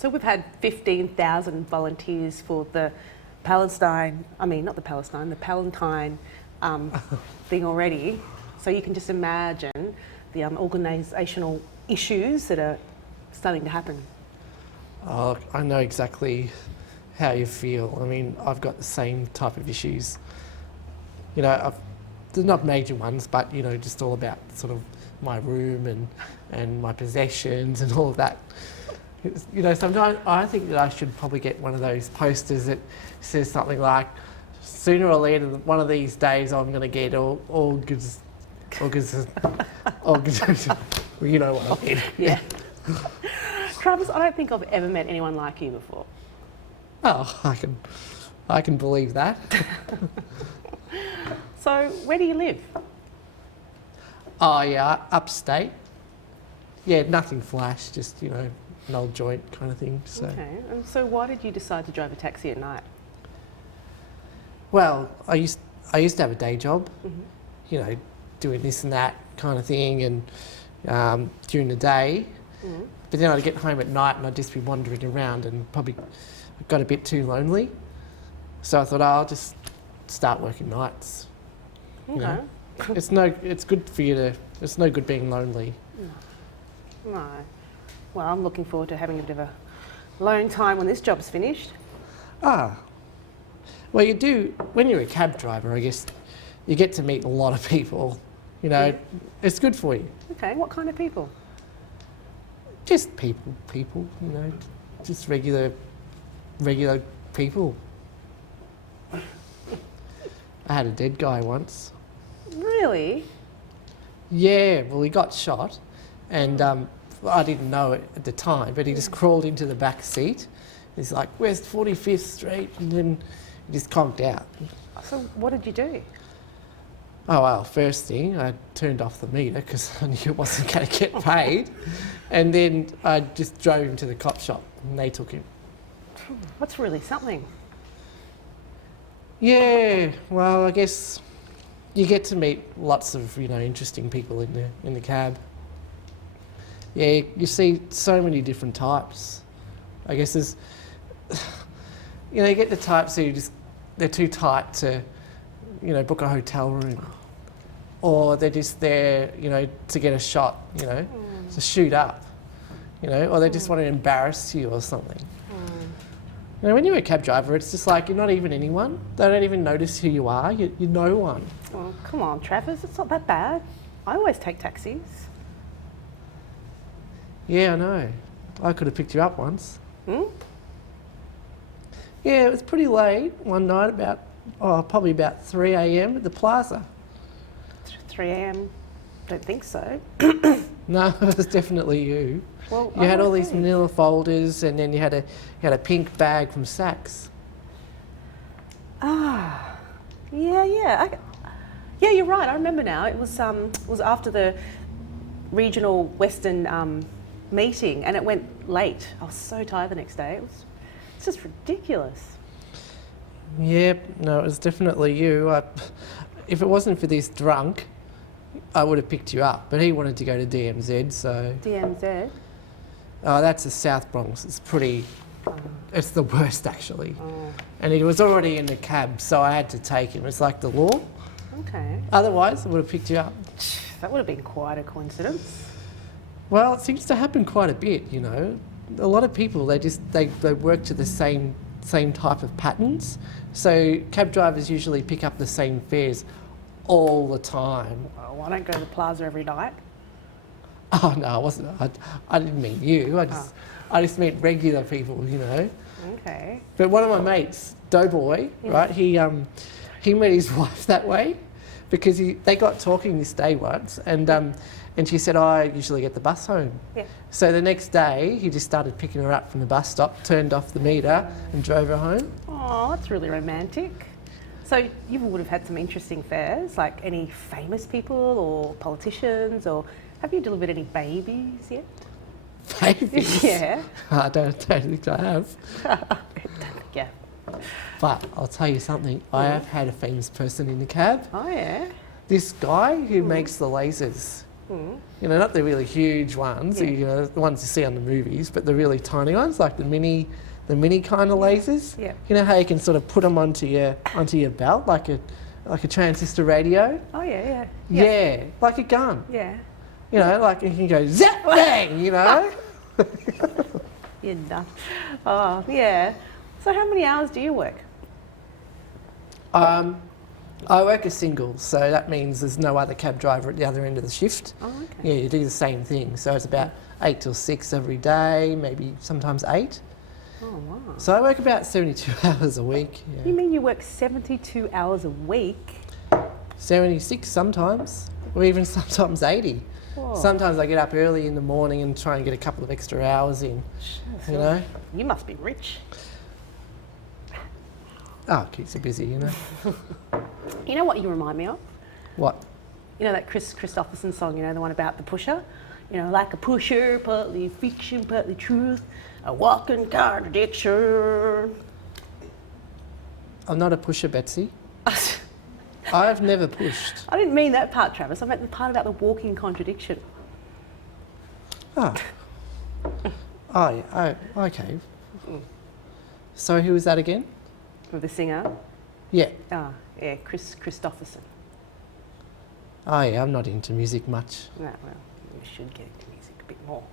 So we've had 15,000 volunteers for the Palestine thing already. So you can just imagine the organisational issues that are starting to happen. Oh, I know exactly how you feel. I mean, I've got the same type of issues. You know, they're not major ones, but, you know, just all about sort of my room and my possessions and all of that. You know, sometimes I think that I should probably get one of those posters that says something like, sooner or later, one of these days I'm going to get all good, you know what I mean. Yeah. Travis, I don't think I've ever met anyone like you before. Oh, I can believe that. So, where do you live? Oh yeah, upstate. Yeah, nothing flash, just, you know, an old joint kind of thing. So. Okay, and so why did you decide to drive a taxi at night? Well, I used to have a day job, you know, doing this and that kind of thing, and during the day. But then I'd get home at night and I'd just be wandering around and probably got a bit too lonely. So I thought, I'll just start working nights. Okay. You know? It's good for you to, it's no good being lonely. No. Well, I'm looking forward to having a bit of a alone time when this job's finished. Ah. Well, you do, when you're a cab driver, I guess, you get to meet a lot of people. You know, Yeah. It's good for you. Okay, what kind of people? Just people, you know, just regular people. I had a dead guy once. Really? Yeah, well, he got shot, and I didn't know it at the time, but he just crawled into the back seat. He's like, "Where's 45th Street?" And then he just conked out. So what did you do? Oh, well, first thing, I turned off the meter because I knew it wasn't going to get paid. And then I just drove him to the cop shop and they took him. That's really something. Yeah, well, I guess you get to meet lots of, you know, interesting people in the cab. Yeah, you see so many different types. I guess there's, you know, you get the types who they're too tight to, you know, book a hotel room. Or they're just there, you know, to get a shot, you know, to shoot up, you know, or they just want to embarrass you or something. You know, when you're a cab driver, it's just like you're not even anyone. They don't even notice who you are. You're no one. Oh, come on, Travis, it's not that bad. I always take taxis. Yeah, I know. I could have picked you up once. Hmm? Yeah, it was pretty late one night, probably about 3 a.m. at the plaza. 3 a.m. Don't think so. No, it was definitely you. Well, You had all these manila folders, and then you had a pink bag from Saks. Ah, yeah. Yeah, you're right. I remember now. It was after the regional Western meeting, and it went late. I was so tired the next day. It's just ridiculous. Yep, no, it was definitely you. If it wasn't for this drunk, I would have picked you up, but he wanted to go to DMZ, so... DMZ? Oh, that's the South Bronx. It's pretty... It's the worst, actually. Oh. And he was already in the cab, so I had to take him. It's like the law. Okay. Otherwise, I would have picked you up. That would have been quite a coincidence. Well, it seems to happen quite a bit, you know. A lot of people, they work to the same type of patterns. So cab drivers usually pick up the same fares all the time. Oh, I don't go to the plaza every night. Oh no, I wasn't. I didn't mean you. I just meant regular people, you know. Okay. But one of my mates, Doughboy, right? He met his wife that way because they got talking this day once, and she said, I usually get the bus home. Yeah. So the next day, he just started picking her up from the bus stop, turned off the meter, and drove her home. Oh, that's really romantic. So you would have had some interesting fares, like any famous people or politicians, or have you delivered any babies yet? Babies? Yeah. I don't think I have. Yeah. But I'll tell you something, I have had a famous person in the cab. Oh, yeah? This guy who makes the lasers. You know, not the really huge ones, Yeah. you know, the ones you see on the movies, but the really tiny ones, like the mini kind of lasers. Yeah. You know how you can sort of put them onto your belt, like a transistor radio. Oh yeah. Yeah, like a gun. Yeah. You know, like you can go zap bang. You know. You're done. Oh yeah. So how many hours do you work? I work a single, so that means there's no other cab driver at the other end of the shift. Oh, okay. Yeah, you do the same thing. So it's about 8 till 6 every day, maybe sometimes 8. Oh wow. So I work about 72 hours a week. You Yeah. mean you work 72 hours a week? 76 sometimes, or even sometimes 80. Whoa. Sometimes I get up early in the morning and try and get a couple of extra hours in, you know. You must be rich. Oh, it keeps you busy, you know. You know what you remind me of? What? You know that Kris Kristofferson song, you know, the one about the pusher? You know, like a pusher, partly fiction, partly truth, a walking contradiction. I'm not a pusher, Betsy. I've never pushed. I didn't mean that part, Travis. I meant the part about the walking contradiction. Oh. Oh, yeah. Oh, okay. So who was that again? With the singer. Yeah. Ah, yeah, Kris Kristofferson. Oh, yeah, I'm not into music much. No, well, you should get into music a bit more.